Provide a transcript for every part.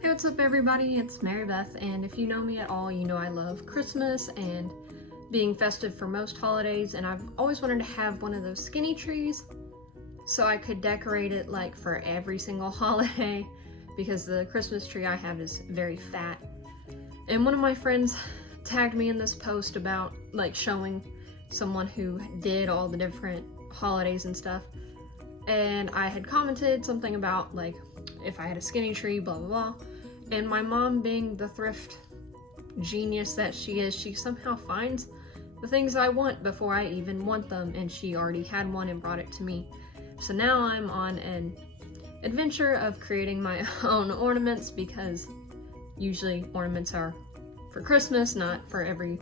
Hey, what's up everybody? It's Mary Beth, and if you know me at all, you know I love Christmas and being festive for most holidays, and I've always wanted to have one of those skinny trees so I could decorate it like for every single holiday because the Christmas tree I have is very fat. And one of my friends tagged me in this post about like showing someone who did all the different holidays and stuff, and I had commented something about like if I had a skinny tree, blah blah blah. And my mom, being the thrift genius that she is, she somehow finds the things I want before I even want them, and she already had one and brought it to me. So now I'm on an adventure of creating my own ornaments, because usually ornaments are for Christmas, not for every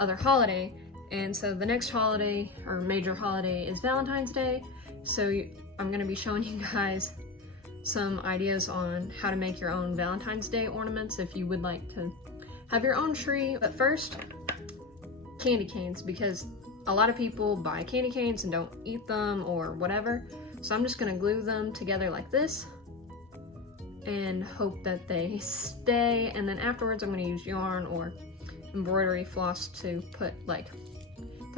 other holiday. And so the next holiday, or major holiday, is Valentine's Day. So I'm gonna be showing you guys some ideas on how to make your own Valentine's Day ornaments if you would like to have your own tree. But first, candy canes, because a lot of people buy candy canes and don't eat them or whatever. So I'm just gonna glue them together like this and hope that they stay. And then afterwards I'm gonna use yarn or embroidery floss to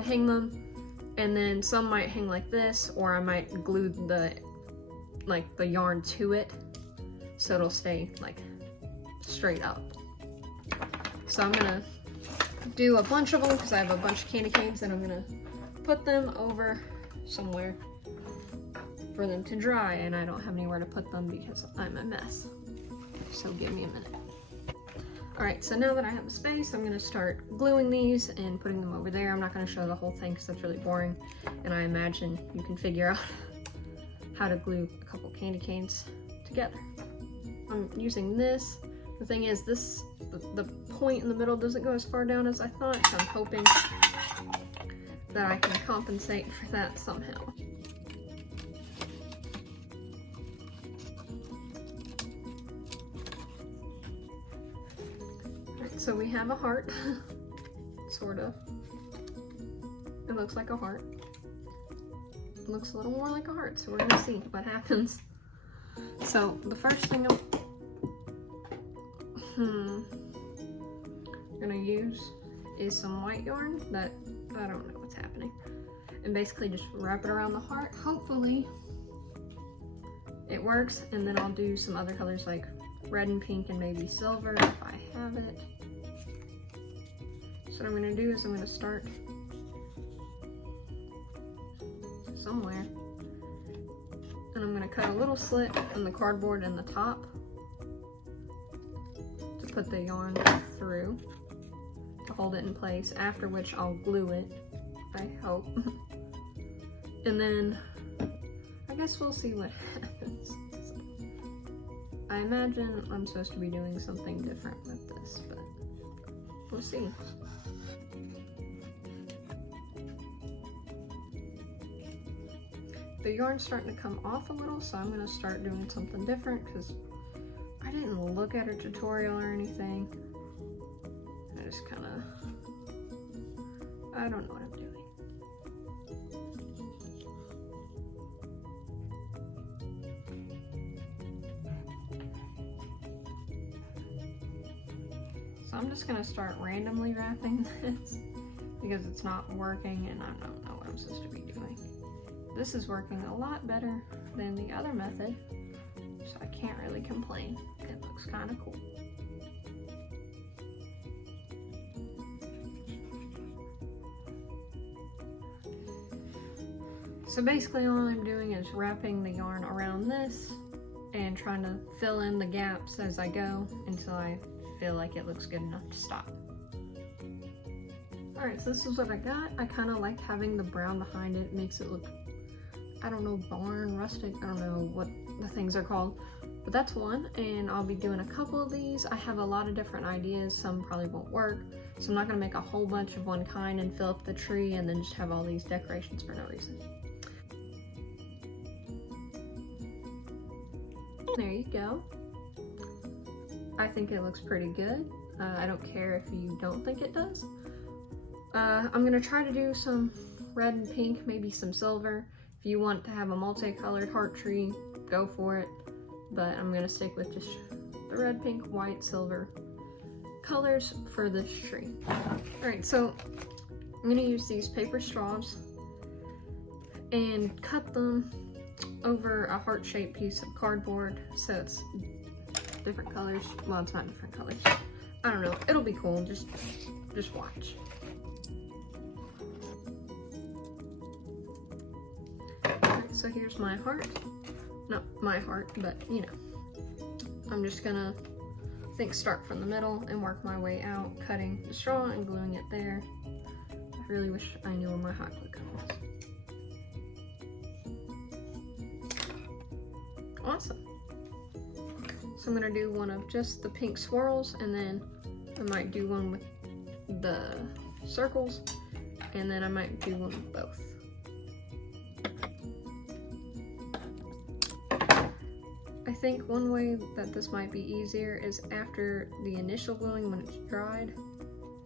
hang them. And then some might hang like this, or I might glue the yarn to it so it'll stay like straight up. So I'm gonna do a bunch of them because I have a bunch of candy canes, and I'm gonna put them over somewhere for them to dry, and I don't have anywhere to put them because I'm a mess. So give me a minute. Alright, so now that I have a space, I'm gonna start gluing these and putting them over there. I'm not gonna show the whole thing because that's really boring, and I imagine you can figure out how to glue a couple candy canes together. I'm using this. The thing is, the point in the middle doesn't go as far down as I thought, so I'm hoping that I can compensate for that somehow. Alright, so we have a heart, sort of. It looks like a heart. It looks a little more like a heart, so we're gonna see what happens. So the first thing I'm gonna use is some white yarn that I don't know what's happening, and basically just wrap it around the heart. Hopefully it works, and then I'll do some other colors like red and pink and maybe silver if I have it. So what I'm gonna do is I'm gonna start somewhere, and I'm gonna cut a little slit in the cardboard in the top to put the yarn through to hold it in place, after which I'll glue it, I hope. And then I guess we'll see what happens. I imagine I'm supposed to be doing something different with this, but we'll see. The yarn's starting to come off a little, so I'm gonna start doing something different because I didn't look at a tutorial or anything. I just kind of, I don't know what I'm doing. So I'm just gonna start randomly wrapping this because it's not working and I don't know what I'm supposed to be doing. This is working a lot better than the other method, so I can't really complain. It looks kind of cool. So basically all I'm doing is wrapping the yarn around this and trying to fill in the gaps as I go until I feel like it looks good enough to stop. Alright, so this is what I got. I kind of like having the brown behind it. It makes it look, I don't know, barn, rustic, I don't know what the things are called, but that's one. And I'll be doing a couple of these. I have a lot of different ideas. Some probably won't work, so I'm not gonna make a whole bunch of one kind and fill up the tree and then just have all these decorations for no reason. There you go. I think it looks pretty good. I don't care if you don't think it does. I'm gonna try to do some red and pink, maybe some silver. If you want to have a multicolored heart tree, go for it. But I'm gonna stick with just the red, pink, white, silver colors for this tree. Alright, so I'm gonna use these paper straws and cut them over a heart-shaped piece of cardboard so it's different colors. Well, it's not different colors. I don't know. It'll be cool. Just watch. Alright, so here's my heart. Not my heart, but you know. I'm just gonna start from the middle and work my way out, cutting the straw and gluing it there. I really wish I knew where my hot glue gun was. Awesome. So I'm gonna do one of just the pink swirls, and then I might do one with the circles, and then I might do one with both. I think one way that this might be easier is after the initial gluing, when it's dried,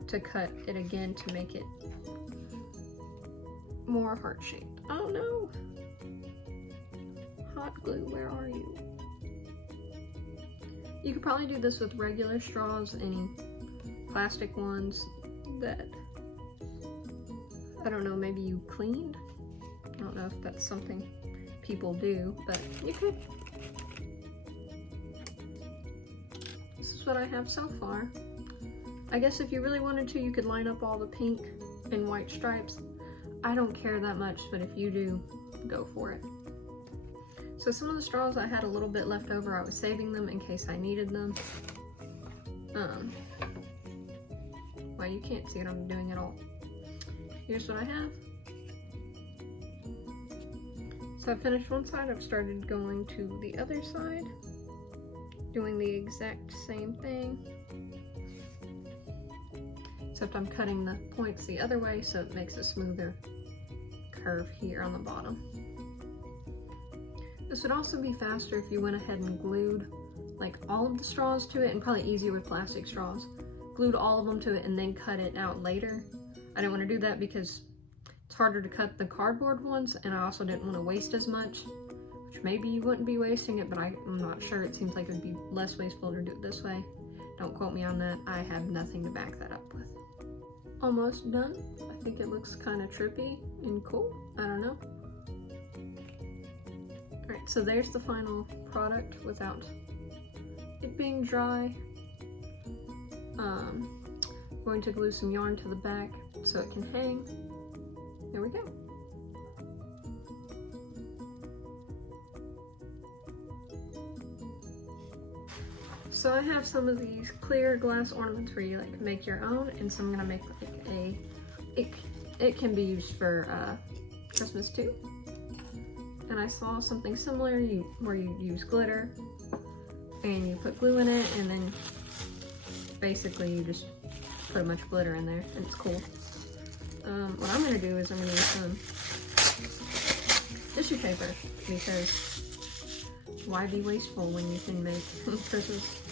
to cut it again to make it more heart-shaped. Oh no! Hot glue, where are you? You could probably do this with regular straws, any plastic ones that, I don't know, maybe you cleaned? I don't know if that's something people do, but you could. This is what I have so far. I guess if you really wanted to, you could line up all the pink and white stripes. I don't care that much, but if you do, go for it. So some of the straws I had a little bit left over. I was saving them in case I needed them. Well, you can't see what I'm doing at all. Here's what I have. So I finished one side. I've started going to the other side, doing the exact same thing, except I'm cutting the points the other way so it makes a smoother curve here on the bottom. This would also be faster if you went ahead and glued like all of the straws to it, and probably easier with plastic straws. Glued all of them to it and then cut it out later. I didn't want to do that because it's harder to cut the cardboard ones, and I also didn't want to waste as much, which maybe you wouldn't be wasting it, but I'm not sure. It seems like it would be less wasteful to do it this way. Don't quote me on that. I have nothing to back that up with. Almost done. I think it looks kind of trippy and cool. I don't know. Alright, so there's the final product without it being dry. Going to glue some yarn to the back so it can hang. There we go. So I have some of these clear glass ornaments where you like make your own, and so I'm gonna make like it can be used for Christmas too. And I saw something similar where you use glitter and you put glue in it, and then basically you just put a bunch of glitter in there, and it's cool. What I'm gonna do is I'm gonna use some tissue paper, because why be wasteful when you can make Christmas,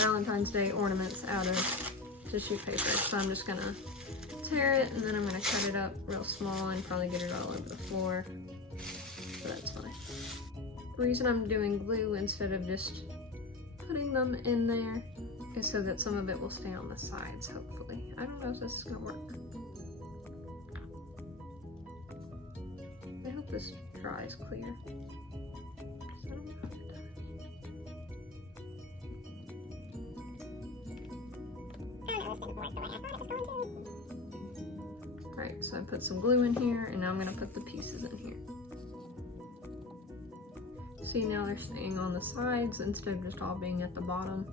Valentine's Day ornaments out of tissue paper? So I'm just gonna tear it, and then I'm gonna cut it up real small and probably get it all over the floor. So that's fine. The reason I'm doing glue instead of just putting them in there is so that some of it will stay on the sides, hopefully. I don't know if this is gonna work. I hope this dries clear. I don't know if it does. Alright, so I put some glue in here, and now I'm gonna put the pieces in here. See, now they're staying on the sides instead of just all being at the bottom.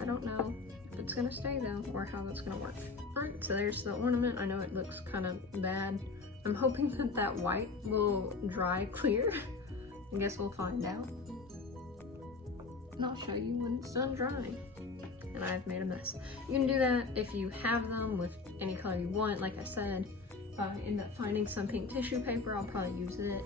I don't know if it's gonna stay though, or how that's gonna work. Alright, so there's the ornament. I know it looks kind of bad. I'm hoping that that white will dry clear. I guess we'll find out. And I'll show you when it's done drying. And I've made a mess. You can do that if you have them with any color you want. Like I said, if I end up finding some pink tissue paper, I'll probably use it.